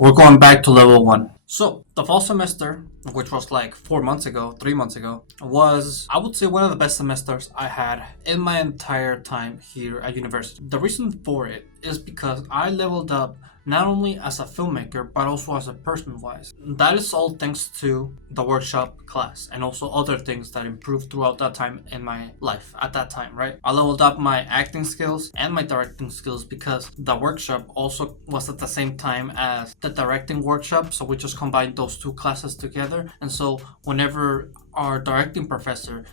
We're going back to level one. So, the fall semester, which was like 4 months ago, 3 months ago, was, I would say, one of the best semesters I had in my entire time here at university. The reason for it is because I leveled up not only as a filmmaker, but also as a person wise. That is all thanks to the workshop class and also other things that improved throughout that time in my life at that time, right? I leveled up my acting skills and my directing skills because the workshop also was at the same time as the directing workshop. So we just combined those two classes together. And so whenever our directing professor,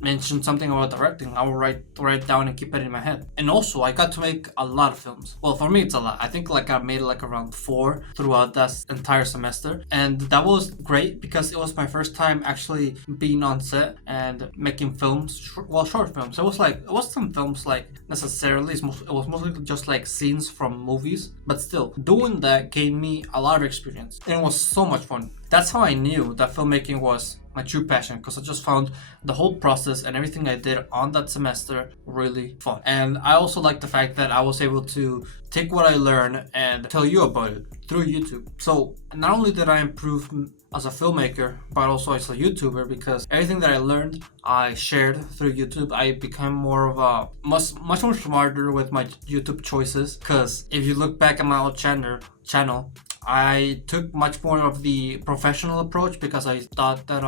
mentioned something about directing, I will write down and keep it in my head. And also, I got to make a lot of films. Well, for me, it's a lot. I think I made around 4 throughout that entire semester, and that was great because it was my first time actually being on set and making films. Short films. It wasn't films necessarily. It was mostly just scenes from movies, but still, doing that gave me a lot of experience, and it was so much fun. That's how I knew that filmmaking was my true passion, because I just found the whole process and everything I did on that semester really fun. And I also like the fact that I was able to take what I learned and tell you about it through YouTube. So not only did I improve as a filmmaker, but also as a YouTuber, because everything that I learned, I shared through YouTube. I became more of a much more smarter with my YouTube choices, because if you look back at my old channel, I took much more of the professional approach because I thought that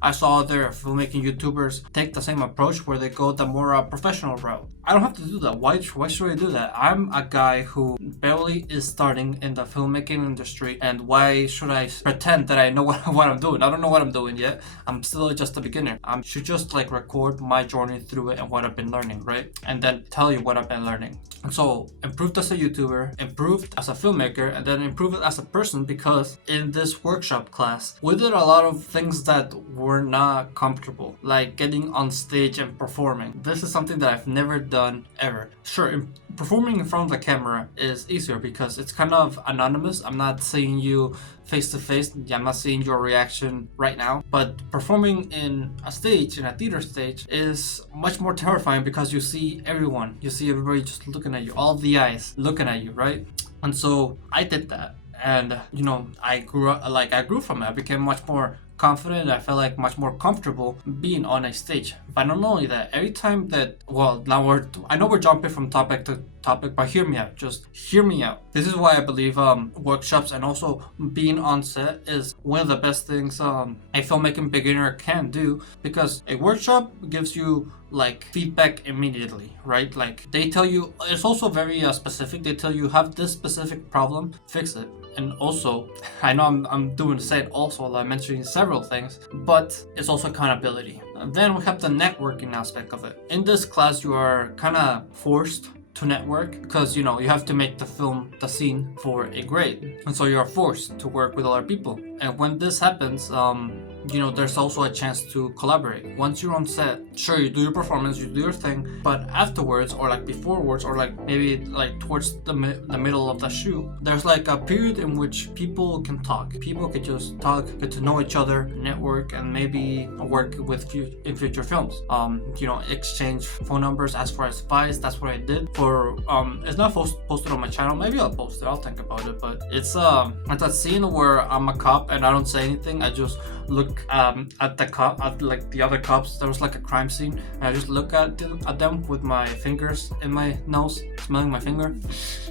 I saw other filmmaking YouTubers take the same approach where they go the more professional route. I don't have to do that. Why should I do that? I'm a guy who barely is starting in the filmmaking industry, and why should I pretend that I know what I'm doing? I don't know what I'm doing yet. I'm still just a beginner. I should just record my journey through it and what I've been learning, right? And then tell you what I've been learning. And so improved as a YouTuber, improved as a filmmaker, and then improved as a person, because in this workshop class we did a lot of things that were not comfortable, like getting on stage and performing. This is something that I've never done ever. Sure, performing in front of the camera is easier because it's kind of anonymous. I'm not seeing you face to face. I'm not seeing your reaction right now. But performing in a theater stage, is much more terrifying because you see everyone. You see everybody just looking at you, all the eyes looking at you, right? And so I did that. And I grew from it. I became much more confident. I felt much more comfortable being on a stage. But not only that, every time that, I know we're jumping from topic to topic, but hear me out. Just hear me out. This is why I believe workshops and also being on set is one of the best things a filmmaking beginner can do, because a workshop gives you feedback immediately, right? They tell you, it's also very specific. They tell you, have this specific problem, fix it. And also, I know I'm doing the same also, I'm mentioning several things, but it's also accountability. And then we have the networking aspect of it. In this class, you are kind of forced to network because you have to make the scene for a grade, and so you're forced to work with other people. And when this happens, there's also a chance to collaborate. Once you're on set, sure, you do your performance, you do your thing, but afterwards, or beforewards, or maybe towards the middle of the shoot, there's a period in which people can talk. People could just talk, get to know each other, network, and maybe work with in future films. Exchange phone numbers, ask for advice. That's what I did. It's not posted on my channel. Maybe I'll post it. I'll think about it. But it's at that scene where I'm a cop and I don't say anything. I just look at the cop, at the other cops. There was a crime scene, and I just look at them with my fingers in my nose, smelling my finger,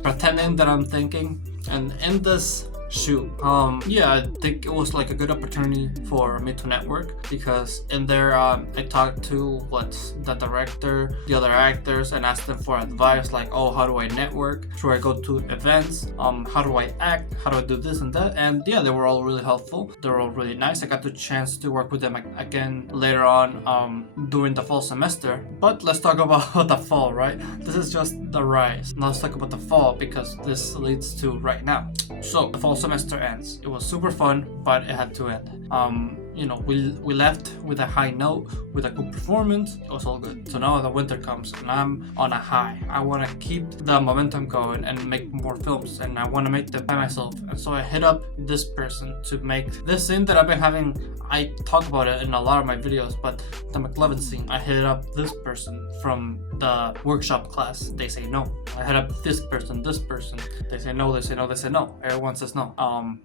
pretending that I'm thinking. And in this shoot, I think it was a good opportunity for me to network, because in there I talked to the director, the other actors, and asked them for advice, how do I network, should I go to events, how do I act, how do I do this and that. And they were all really helpful. They were all really nice. I got the chance to work with them again later on during the fall semester. But let's talk about the fall, right? This is just the rise. Now let's talk about the fall, because this leads to right now. So the fall semester ends. It was super fun, but it had to end. we left with a high note, with a good performance. It was all good. So now the winter comes and I'm on a high. I want to keep the momentum going and make more films, and I want to make them by myself. And so I hit up this person to make this scene that I've been having. I talk about it in a lot of my videos, but the McLovin scene, I hit up this person from the workshop class. They say no. I hit up this person. They say no, they say no, they say no. Everyone says no.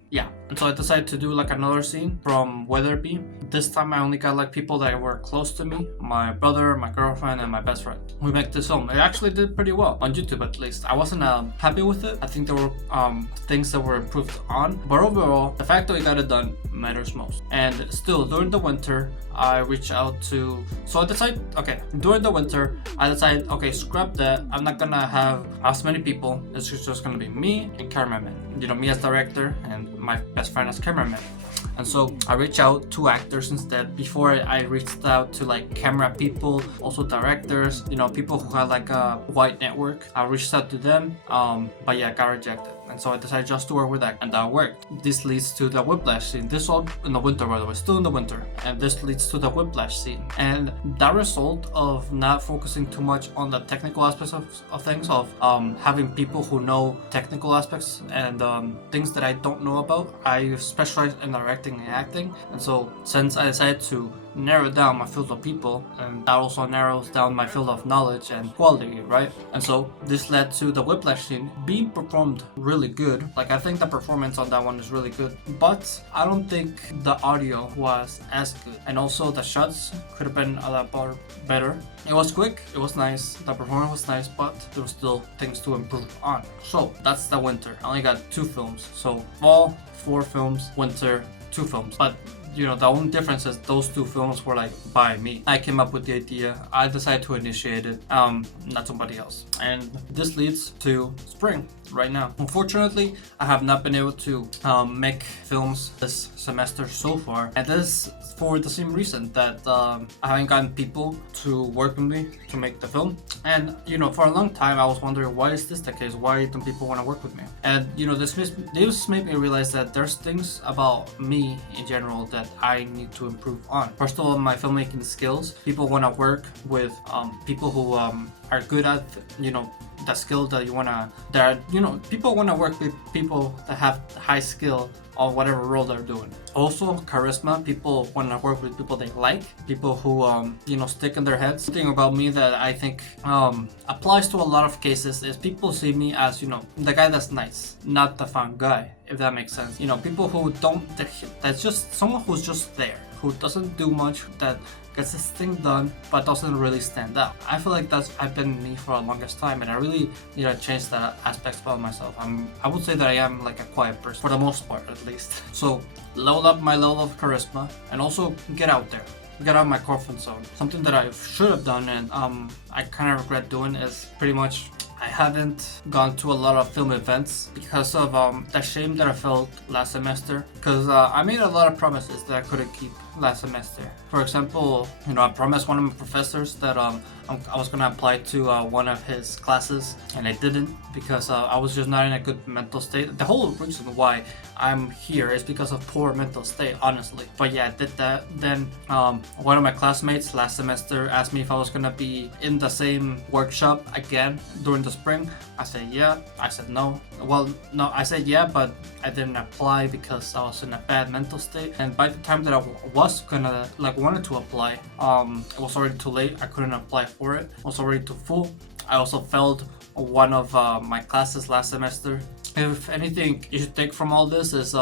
Yeah. And so I decided to do like another scene from Weatherby. This time I only got like people that were close to me, my brother, my girlfriend, and my best friend. We make this film. It actually did pretty well, on YouTube at least. I wasn't happy with it. I think there were things that were improved on, but overall, the fact that we got it done matters most. And still, during the winter, I reached out to, so I decided, okay, during the winter, I decided, okay, scrap that. I'm not gonna have as many people. It's just gonna be me and cameraman. Me as director and my best friend as cameraman. And so I reached out to actors instead. Before I reached out to like camera people, also directors, people who had like a wide network. I reached out to them, but yeah, I got rejected. And so I decided just to work with that, and that worked. This leads to the Whiplash scene. This all in the winter, by the way, still in the winter. And this leads to the Whiplash scene. And that result of not focusing too much on the technical aspects of things, of having people who know technical aspects and things that I don't know about. I specialize in directing and acting. And so since I decided to narrow down my field of people, and that also narrows down my field of knowledge and quality, right? And so this led to the Whiplash scene being performed really good. Like, I think the performance on that one is really good, but I don't think the audio was as good, and also the shots could have been a lot better. It was quick, it was nice, the performance was nice, but there were still things to improve on. So that's the winter. I only got 2 films. So fall, 4 films, winter, 2 films. But the only difference is those 2 films were like by me. I came up with the idea. I decided to initiate it, not somebody else. And this leads to spring right now. Unfortunately, I have not been able to make films this semester so far. And this is for the same reason that I haven't gotten people to work with me to make the film. And for a long time I was wondering, why is this the case? Why don't people want to work with me? And this made me realize that there's things about me in general that I need to improve on. First of all, my filmmaking skills. People want to work with people who are good at the skill that you want to, people want to work with people that have high skill on whatever role they're doing. Also, charisma. People want to work with people they like, people who stick in their heads. Something about me that I think applies to a lot of cases is people see me as the guy that's nice, not the fun guy, if that makes sense. People who that's just someone who's just there, who doesn't do much, that gets this thing done but doesn't really stand out. I feel like I've been me for the longest time, and I really need to change that aspect about myself. I would say that I am like a quiet person for the most part, at least. So level up my level of charisma, and also get out there. Get out of my comfort zone. Something that I should have done, and I kind of regret doing, is pretty much I haven't gone to a lot of film events because of the shame that I felt last semester, because I made a lot of promises that I couldn't keep last semester. For example, I promised one of my professors that I was going to apply to one of his classes, and I didn't because I was just not in a good mental state. The whole reason why I'm here is because of poor mental state, honestly. But yeah, I did that. Then one of my classmates last semester asked me if I was going to be in the same workshop again during the spring. I said yeah. I said no. Well, no, I said yeah, but I didn't apply because I was in a bad mental state. And by the time that I was gonna wanted to apply, it was already too late. I couldn't apply for it. It was already too full. I also failed one of my classes last semester. If anything you should take from all this is,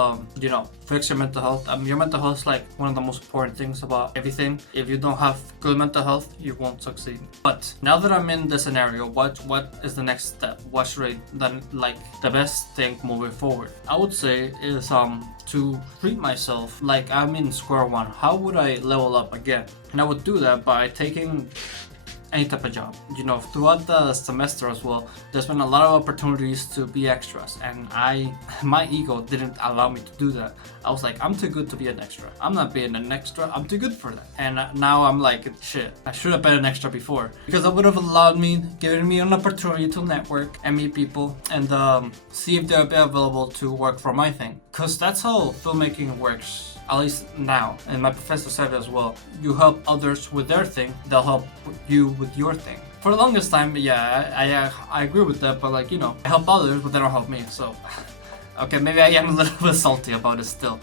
fix your mental health. Your mental health is like one of the most important things about everything. If you don't have good mental health, you won't succeed. But now that I'm in this scenario, what is the next step? What should I then, the best thing moving forward? I would say is to treat myself like I'm in square one. How would I level up again? And I would do that by taking any type of job. Throughout the semester as well, there's been a lot of opportunities to be extras, and my ego didn't allow me to do that. I was like, I'm too good to be an extra. I'm not being an extra. I'm too good for that. And now I'm like, shit, I should have been an extra before, because that would have allowed me, given me an opportunity to network and meet people and see if they'll be available to work for my thing. Because that's how filmmaking works. at least now, and my professor said it as well. You help others with their thing, they'll help you with your thing. For the longest time, yeah, I agree with that, but like, you know, I help others, but they don't help me, so... Okay, maybe I am a little bit salty about it still.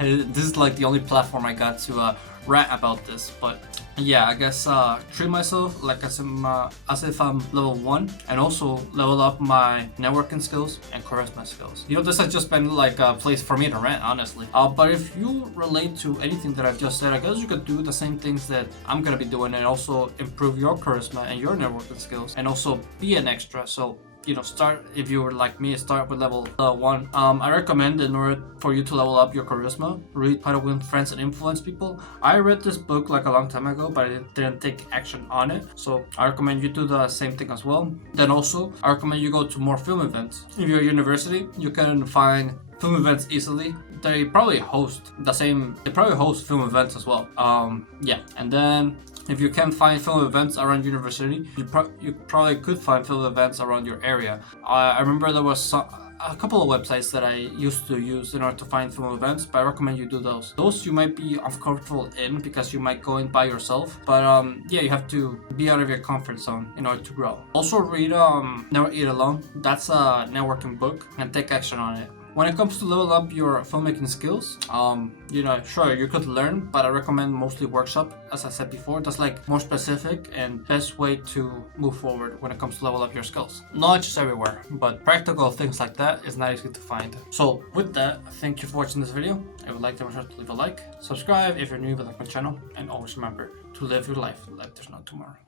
This is like the only platform I got to rant about this, but yeah, I guess treat myself like as if I'm level 1, and also level up my networking skills and charisma skills. You know, this has just been like a place for me to rant, honestly. But if you relate to anything that I've just said, I guess you could do the same things that I'm gonna be doing and also improve your charisma and your networking skills, and also be an extra. So, you know, start, if you were like me, start with level 1. I recommend, in order for you to level up your charisma, read How to Win Friends and Influence People. I read this book like a long time ago, but I didn't take action on it, so I recommend you do the same thing as well. Then also, I recommend you go to more film events. If you're at university, you can find film events easily. They probably host film events as well. Yeah, and then if you can't find film events around university, you probably could find film events around your area. I remember there was a couple of websites that I used to use in order to find film events, but I recommend you do those. Those you might be uncomfortable in because you might go in by yourself, but yeah, you have to be out of your comfort zone in order to grow. Also read Never Eat Alone. That's a networking book, and take action on it. When it comes to level up your filmmaking skills, you know, sure, you could learn, but I recommend mostly workshop, as I said before. That's like more specific and best way to move forward when it comes to level up your skills. Knowledge is everywhere, but practical things like that is not easy to find. So with that, thank you for watching this video. If you liked it, make sure to leave a like, subscribe if you're new to my channel, and always remember to live your life like there's no tomorrow.